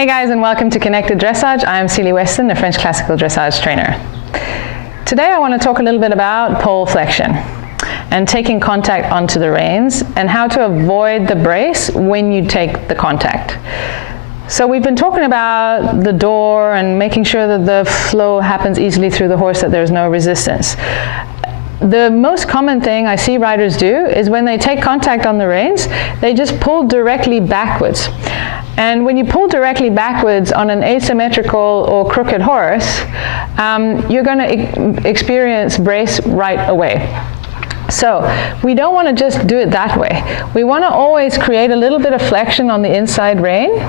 Hey guys, and welcome to Connected Dressage. I'm Celie Weston, a French classical dressage trainer. Today I want to talk a little bit about pole flexion and taking contact onto the reins and how to avoid the brace when you take the contact. So we've been talking about the door and making sure that the flow happens easily through the horse, that there's no resistance. The most common thing I see riders do is when they take contact on the reins, they just pull directly backwards. And when you pull directly backwards on an asymmetrical or crooked horse, you're going to experience brace right away. So we don't want to just do it that way. We want to always create a little bit of flexion on the inside rein,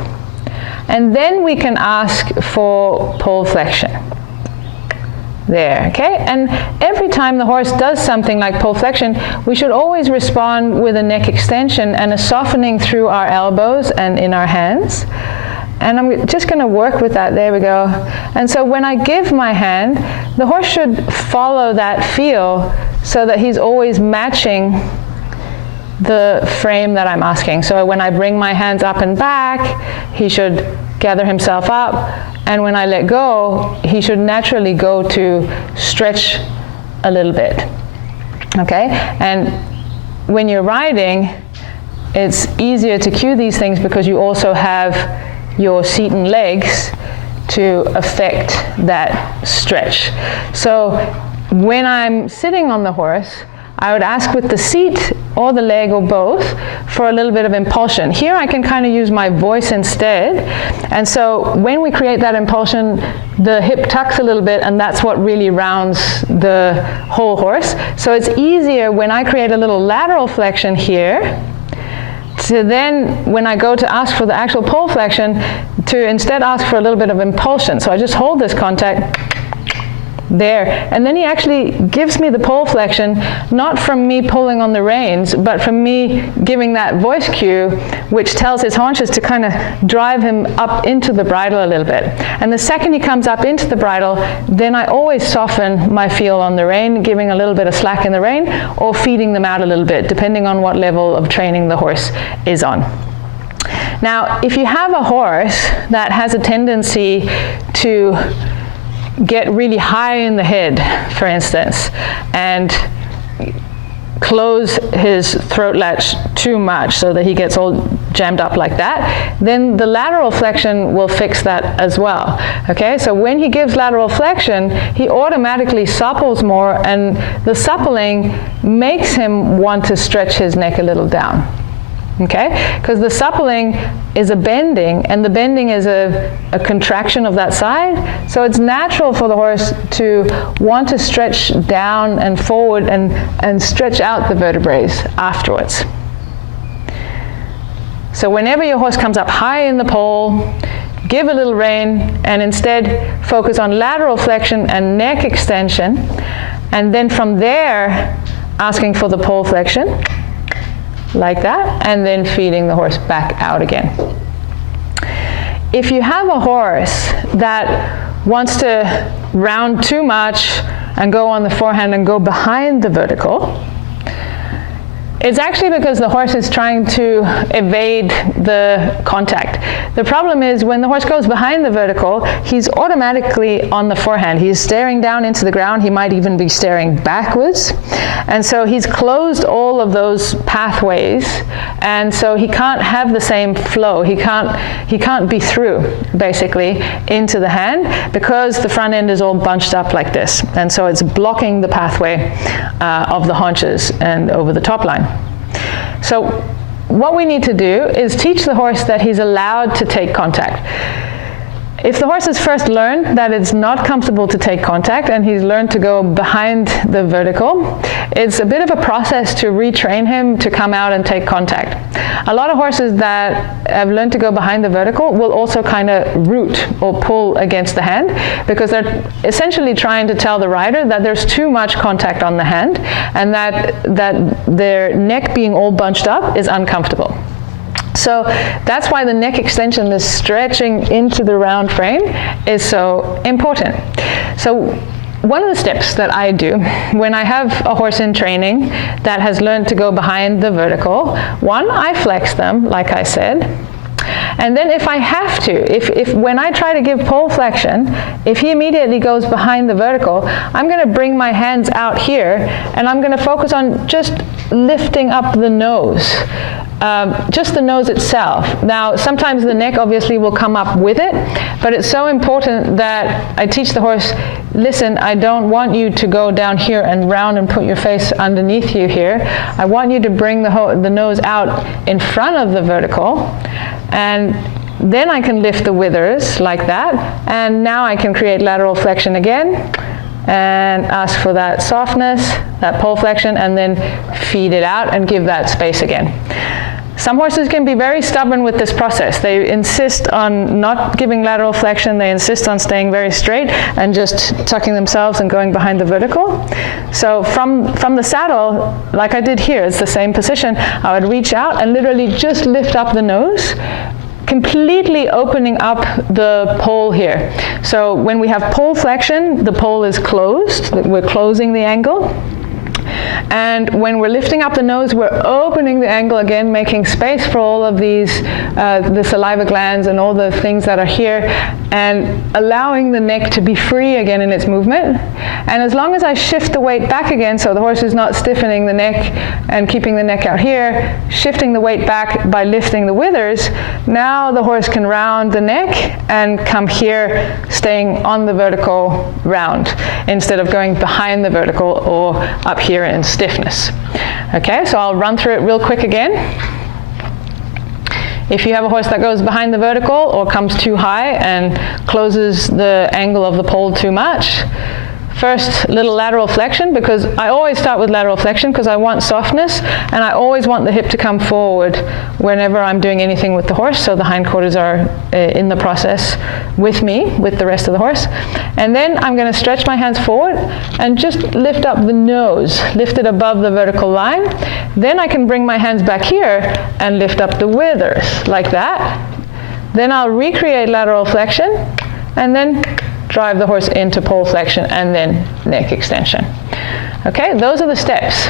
and then we can ask for pole flexion. There, okay? And every time the horse does something like pole flexion, we should always respond with a neck extension and a softening through our elbows and in our hands. And I'm just going to work with that. There we go. And so when I give my hand, the horse should follow that feel so that he's always matching the frame that I'm asking. So when I bring my hands up and back, he should gather himself up. And when I let go, he should naturally go to stretch a little bit, okay? And when you're riding, it's easier to cue these things because you also have your seat and legs to affect that stretch. So when I'm sitting on the horse, I would ask with the seat or the leg or both for a little bit of impulsion. Here I can kind of use my voice instead. And so when we create that impulsion, the hip tucks a little bit, and that's what really rounds the whole horse. So it's easier when I create a little lateral flexion here to then, when I go to ask for the actual pole flexion, to instead ask for a little bit of impulsion. So I just hold this contact there, and then he actually gives me the pole flexion, not from me pulling on the reins, but from me giving that voice cue, which tells his haunches to kind of drive him up into the bridle a little bit. And the second he comes up into the bridle, then I always soften my feel on the rein, giving a little bit of slack in the rein, or feeding them out a little bit, depending on what level of training the horse is on. Now, if you have a horse that has a tendency to get really high in the head, for instance, and close his throat latch too much so that he gets all jammed up like that, then the lateral flexion will fix that as well. Okay, so when he gives lateral flexion, he automatically supples more, and the suppling makes him want to stretch his neck a little down. Okay, because the suppling is a bending, and the bending is a contraction of that side. So it's natural for the horse to want to stretch down and forward and stretch out the vertebrae afterwards. So whenever your horse comes up high in the pole, give a little rein, and instead focus on lateral flexion and neck extension, and then from there asking for the pole flexion, like that, and then feeding the horse back out again. If you have a horse that wants to round too much and go on the forehand and go behind the vertical, it's actually because the horse is trying to evade the contact. The problem is when the horse goes behind the vertical, he's automatically on the forehand. He's staring down into the ground. He might even be staring backwards. And so he's closed all of those pathways, and so he can't have the same flow. He can't be through, basically, into the hand because the front end is all bunched up like this. And so it's blocking the pathway of the haunches and over the top line. So what we need to do is teach the horse that he's allowed to take contact. If the horse has first learned that it's not comfortable to take contact and he's learned to go behind the vertical, it's a bit of a process to retrain him to come out and take contact. A lot of horses that have learned to go behind the vertical will also kind of root or pull against the hand because they're essentially trying to tell the rider that there's too much contact on the hand and that their neck being all bunched up is uncomfortable. So that's why the neck extension, this stretching into the round frame, is so important. So one of the steps that I do when I have a horse in training that has learned to go behind the vertical, one, I flex them, like I said. And then if I have to, if when I try to give pole flexion, if he immediately goes behind the vertical, I'm going to bring my hands out here, and I'm going to focus on just lifting up the nose. Just the nose itself. Now, sometimes the neck obviously will come up with it, but it's so important that I teach the horse, listen, I don't want you to go down here and round and put your face underneath you here. I want you to bring the nose out in front of the vertical, and then I can lift the withers like that, and now I can create lateral flexion again, and ask for that softness, that pole flexion, and then feed it out and give that space again. Some horses can be very stubborn with this process. They insist on not giving lateral flexion. They insist on staying very straight and just tucking themselves and going behind the vertical. So from the saddle, like I did here, it's the same position. I would reach out and literally just lift up the nose, completely opening up the pole here. So when we have pole flexion, the pole is closed. We're closing the angle. And when we're lifting up the nose, we're opening the angle again, making space for all of these, the saliva glands and all the things that are here, and allowing the neck to be free again in its movement. And as long as I shift the weight back again, so the horse is not stiffening the neck and keeping the neck out here, shifting the weight back by lifting the withers, now the horse can round the neck and come here, staying on the vertical round, instead of going behind the vertical or up here in stiffness. Okay, so I'll run through it real quick again. If you have a horse that goes behind the vertical or comes too high and closes the angle of the pole too much, first, little lateral flexion, because I always start with lateral flexion because I want softness, and I always want the hip to come forward whenever I'm doing anything with the horse, so the hindquarters are in the process with me, with the rest of the horse. And then I'm going to stretch my hands forward and just lift up the nose, lift it above the vertical line. Then I can bring my hands back here and lift up the withers, like that. Then I'll recreate lateral flexion, and then drive the horse into pole flexion and then neck extension. Okay, those are the steps.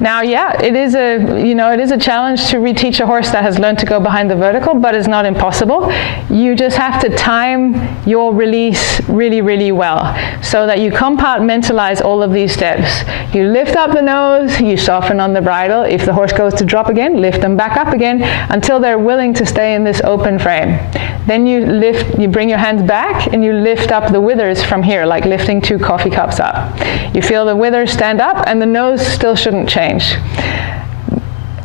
Now, yeah, it is a challenge to reteach a horse that has learned to go behind the vertical, but it's not impossible. You just have to time your release really, really well so that you compartmentalize all of these steps. You lift up the nose, you soften on the bridle. If the horse goes to drop again, lift them back up again until they're willing to stay in this open frame. Then you bring your hands back and you lift up the withers from here, like lifting 2 coffee cups up. You feel the withers stand up and the nose still shouldn't change.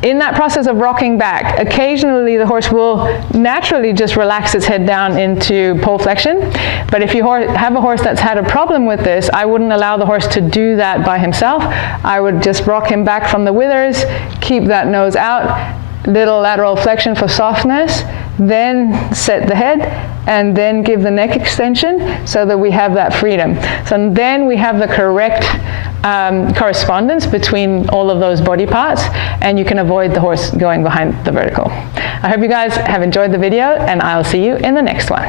In that process of rocking back, occasionally the horse will naturally just relax its head down into pole flexion. But if you have a horse that's had a problem with this, I wouldn't allow the horse to do that by himself. I would just rock him back from the withers, keep that nose out, little lateral flexion for softness, then set the head, and then give the neck extension so that we have that freedom. So then we have the correct correspondence between all of those body parts, and you can avoid the horse going behind the vertical. I hope you guys have enjoyed the video, and I'll see you in the next one.